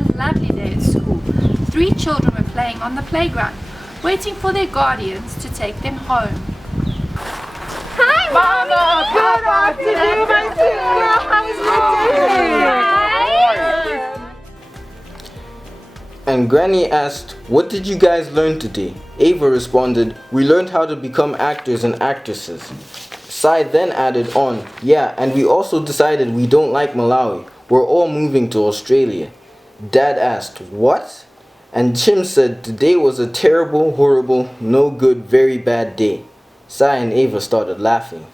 a lovely day at school. 3 children were playing on the playground, waiting for their guardians to take them home. Hi, Mama! Good afternoon, my dear. How was your day? And Granny asked, "What did you guys learn today?" Ava responded, "We learned how to become actors and actresses." Sai then added on, "Yeah, and we also decided we don't like Malawi. We're all moving to Australia." Dad asked, "What?" And Chim said, "Today was a terrible, horrible, no good, very bad day." Sai and Ava started laughing.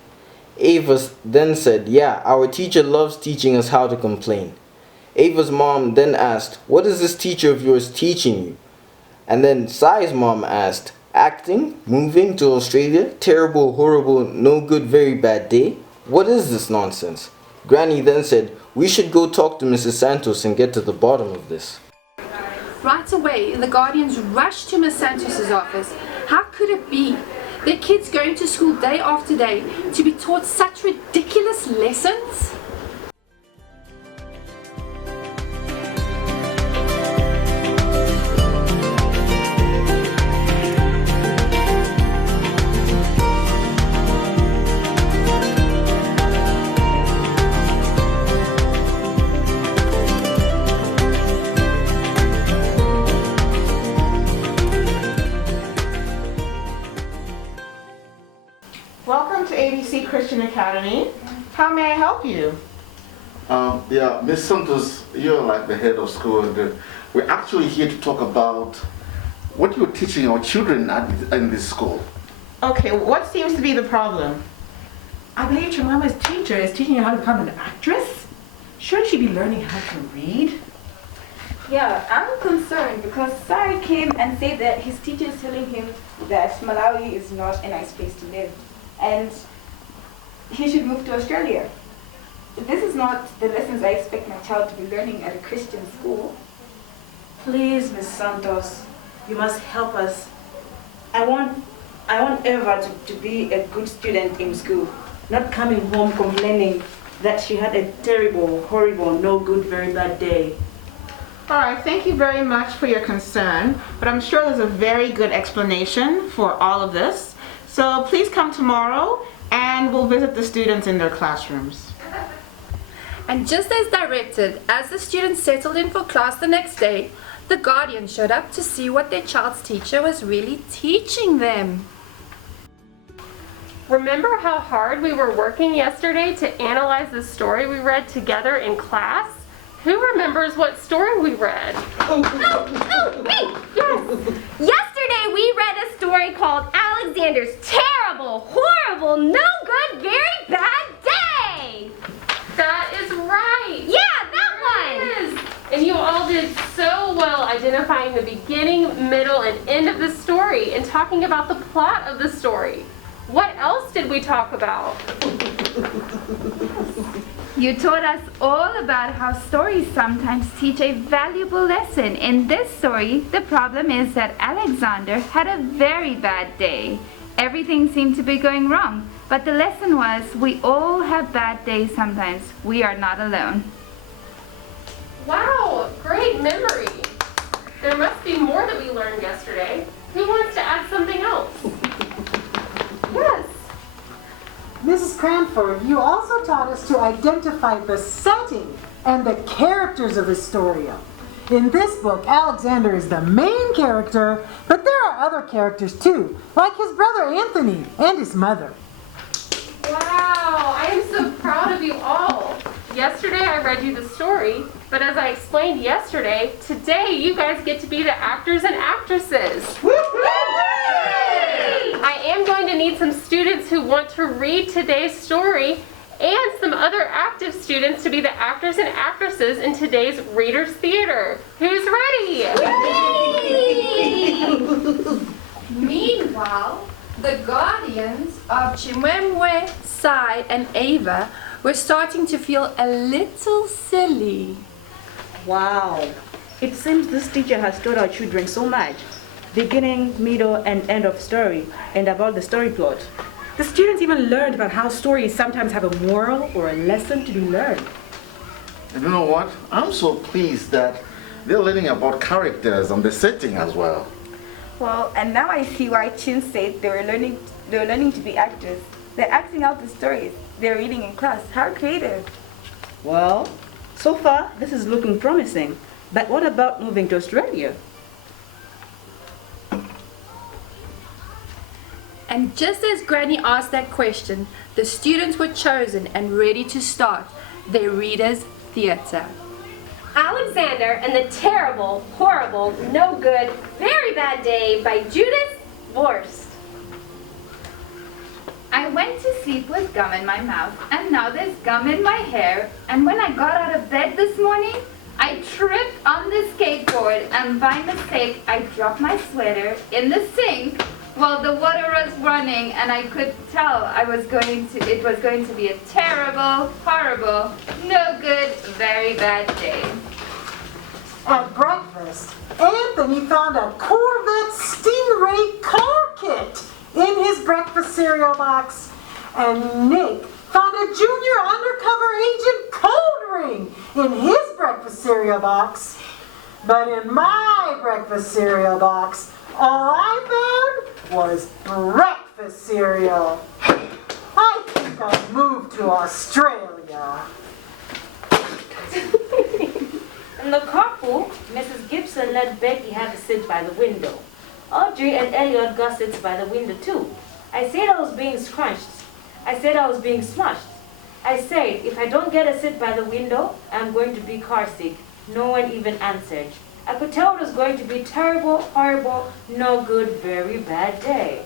Ava then said, "Yeah, our teacher loves teaching us how to complain." Ava's mom then asked, "What is this teacher of yours teaching you?" And then Sai's mom asked, "Acting, moving to Australia, terrible, horrible, no good, very bad day? What is this nonsense?" Granny then said, "We should go talk to Mrs. Santos and get to the bottom of this." Right away, the guardians rushed to Miss Santos's office. How could it be? Their kids going to school day after day to be taught such ridiculous lessons? Welcome to ABC Christian Academy. How may I help you? Yeah, Miss Santos, you're like the head of school, and we're actually here to talk about what you're teaching our children in this school. Okay, what seems to be the problem? I believe Chimama's teacher is teaching her how to become an actress. Shouldn't she be learning how to read? Yeah, I'm concerned because Sai came and said that his teacher is telling him that Malawi is not a nice place to live and he should move to Australia. This is not the lessons I expect my child to be learning at a Christian school. Please, Miss Santos, you must help us. I want Eva to be a good student in school, not coming home complaining that she had a terrible, horrible, no good, very bad day. All right, thank you very much for your concern, but I'm sure there's a very good explanation for all of this. So please come tomorrow and we'll visit the students in their classrooms. And just as directed, as the students settled in for class the next day, the guardian showed up to see what their child's teacher was really teaching them. Remember how hard we were working yesterday to analyze the story we read together in class? Who remembers what story we read? Me! Yes! Yesterday we read a story called Alexander's Terrible, Horrible, No Good, Very Bad Day! That is right! Yeah, that one! It is. And you all did so well identifying the beginning, middle, and end of the story and talking about the plot of the story. What else did we talk about? You taught us all about how stories sometimes teach a valuable lesson. In this story, the problem is that Alexander had a very bad day. Everything seemed to be going wrong, but the lesson was we all have bad days sometimes. We are not alone. Wow, great memory. There must be more that we learned yesterday. Who wants to add something else? Yes. Mrs. Cranford, you also taught us to identify the setting and the characters of Historia. In this book, Alexander is the main character, but there are other characters too, like his brother Anthony and his mother. Wow, I am so proud of you all. Yesterday I read you the story, but as I explained yesterday, today you guys get to be the actors and actresses. I am going to need some students who want to read today's story and some other active students to be the actors and actresses in today's Reader's Theater. Who's ready? Meanwhile, the guardians of Chimwemwe, Sai, and Ava were starting to feel a little silly. Wow. It seems this teacher has taught our children so much. Beginning, middle, and end of story, and about the story plot. The students even learned about how stories sometimes have a moral or a lesson to be learned. And you know what? I'm so pleased that they're learning about characters and the setting as well. Well, and now I see why Chin said they were learning to be actors. They're acting out the stories they're reading in class. How creative. Well, so far this is looking promising. But what about moving to Australia? And just as Granny asked that question, the students were chosen and ready to start their Readers' Theatre. Alexander and the Terrible, Horrible, No Good, Very Bad Day by Judith Vorst. I went to sleep with gum in my mouth, and now there's gum in my hair. And when I got out of bed this morning, I tripped on the skateboard, and by mistake, I dropped my sweater in the sink while the water was running, and I could tell it was going to be a terrible, horrible, no good, very bad day. At breakfast, Anthony found a Corvette Stingray car kit in his breakfast cereal box, and Nick found a Junior Undercover Agent code ring in his breakfast cereal box. But in my breakfast cereal box, all I found was breakfast cereal. I think I'll move to Australia. In the carpool, Mrs. Gibson let Becky have a seat by the window. Audrey and Elliot got seats by the window too. I said I was being scrunched. I said I was being smushed. I said, if I don't get a seat by the window, I'm going to be car sick. No one even answered. I could tell it was going to be terrible, horrible, no good, very bad day.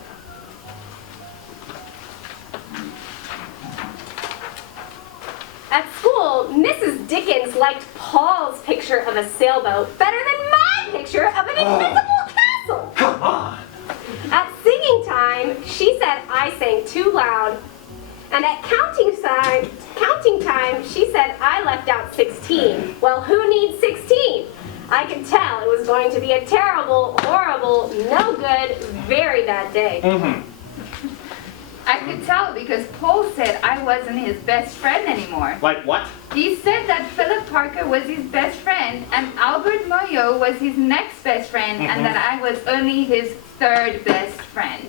At school, Mrs. Dickens liked Paul's picture of a sailboat better than my picture of an invisible castle. Come on! At singing time, she said I sang too loud. And at counting time, she said I left out 16. Well, who needs 16? I could tell it was going to be a terrible, horrible, no good, very bad day. I could tell because Paul said I wasn't his best friend anymore. Like what? He said that Philip Parker was his best friend and Albert Moyo was his next best friend and that I was only his third best friend.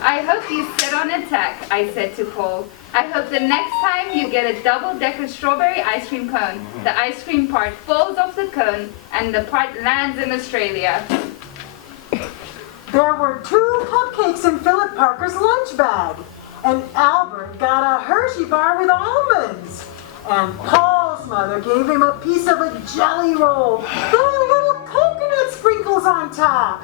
I hope you sit on a tack, I said to Paul. I hope the next time you get a double-decker strawberry ice cream cone, the ice cream part falls off the cone and the part lands in Australia. There were 2 cupcakes in Philip Parker's lunch bag, and Albert got a Hershey bar with almonds. And Paul's mother gave him a piece of a jelly roll with little coconut sprinkles on top.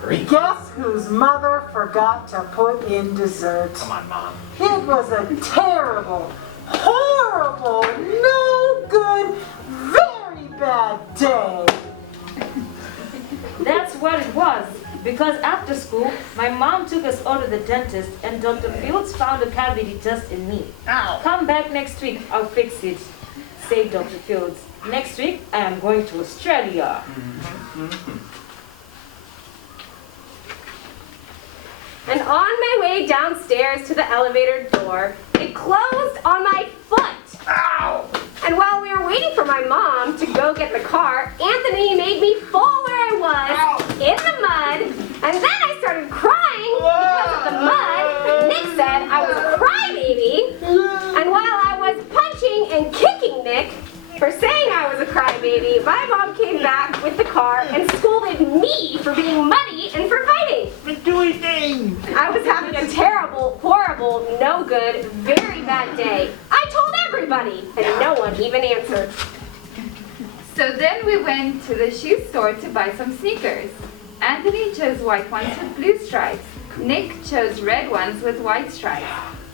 Great. Guess whose mother forgot to put in dessert? Come on, Mom. It was a terrible, horrible, no good, very bad day. That's what it was. Because after school, my mom took us all to the dentist and Dr. Fields found a cavity just in me. Ow. Come back next week, I'll fix it, said Dr. Fields. Next week, I am going to Australia. And on my way downstairs to the elevator door, it closed on my foot. Ow! And while we were waiting for my mom to go get the car, Anthony made me fall where I was, in the mud, and then I started crying because of the mud. Nick said I was a crybaby, and while I was punching and kicking Nick for saying I was a crybaby, my mom came back with the car and scolded me for being muddy and for fighting. I was having a terrible, horrible, no good, very bad day. I told everybody, and no one even answered. So then we went to the shoe store to buy some sneakers. Anthony chose white ones with blue stripes. Nick chose red ones with white stripes.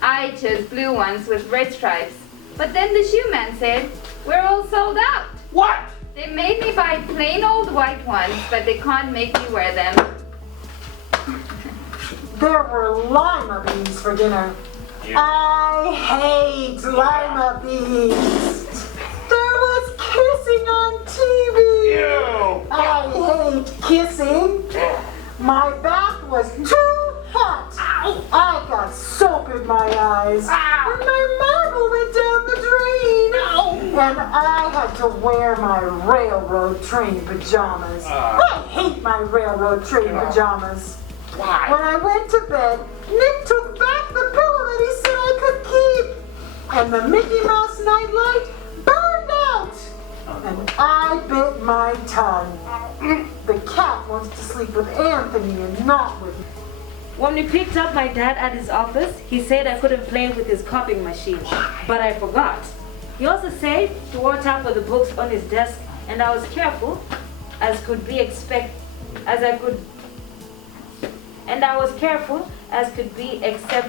I chose blue ones with red stripes. But then the shoe man said, we're all sold out. What? They made me buy plain old white ones, but they can't make me wear them. There were lima beans for dinner. I hate lima beans. There was kissing on TV. Ew. I hate kissing. My bath was too hot. I got soap in my eyes. And my marble went down the drain. And I had to wear my railroad train pajamas. I hate my railroad train pajamas. Why? When I went to bed, Nick took back the pillow that he said I could keep. And the Mickey Mouse nightlight burned out. And I bit my tongue. The cat wants to sleep with Anthony and not with me. When we picked up my dad at his office, he said I couldn't play with his copying machine, but I forgot. He also said to watch out for the books on his desk, and I was careful as could be except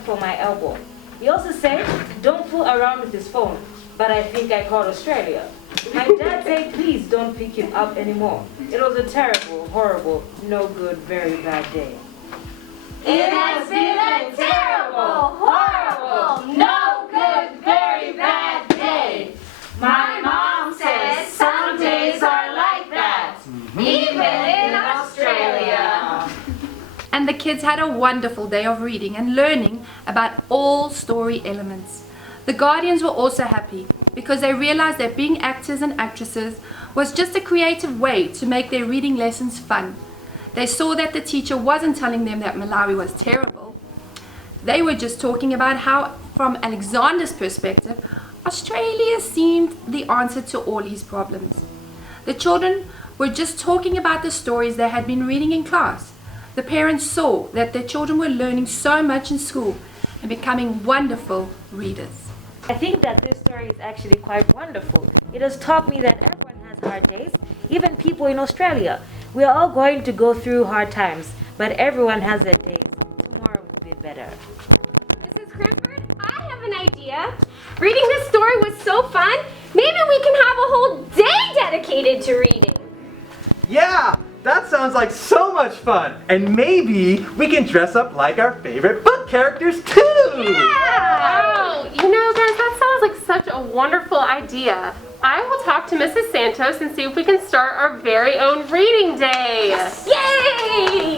for my elbow. He also said, don't fool around with his phone, but I think I called Australia. My dad said, please don't pick him up anymore. It was a terrible, horrible, no good, very bad day. It has been a terrible, horrible, no good, very bad day. My mom says some days are like that, even in Australia. And the kids had a wonderful day of reading and learning about all story elements. The guardians were also happy because they realized that being actors and actresses was just a creative way to make their reading lessons fun. They saw that the teacher wasn't telling them that Malawi was terrible. They were just talking about how, from Alexander's perspective, Australia seemed the answer to all his problems. The children were just talking about the stories they had been reading in class. The parents saw that their children were learning so much in school and becoming wonderful readers. I think that this story is actually quite wonderful. It has taught me that everyone has hard days, even people in Australia. We are all going to go through hard times, but everyone has their days. Tomorrow will be better. Mrs. Cranford, I have an idea. Reading this story was so fun. Maybe we can have a whole day dedicated to reading. Yeah, that sounds like so much fun. And maybe we can dress up like our favorite book characters too. Wow, you know guys, that sounds like such a wonderful idea. I will talk to Mrs. Santos and see if we can start our very own reading day. Yay!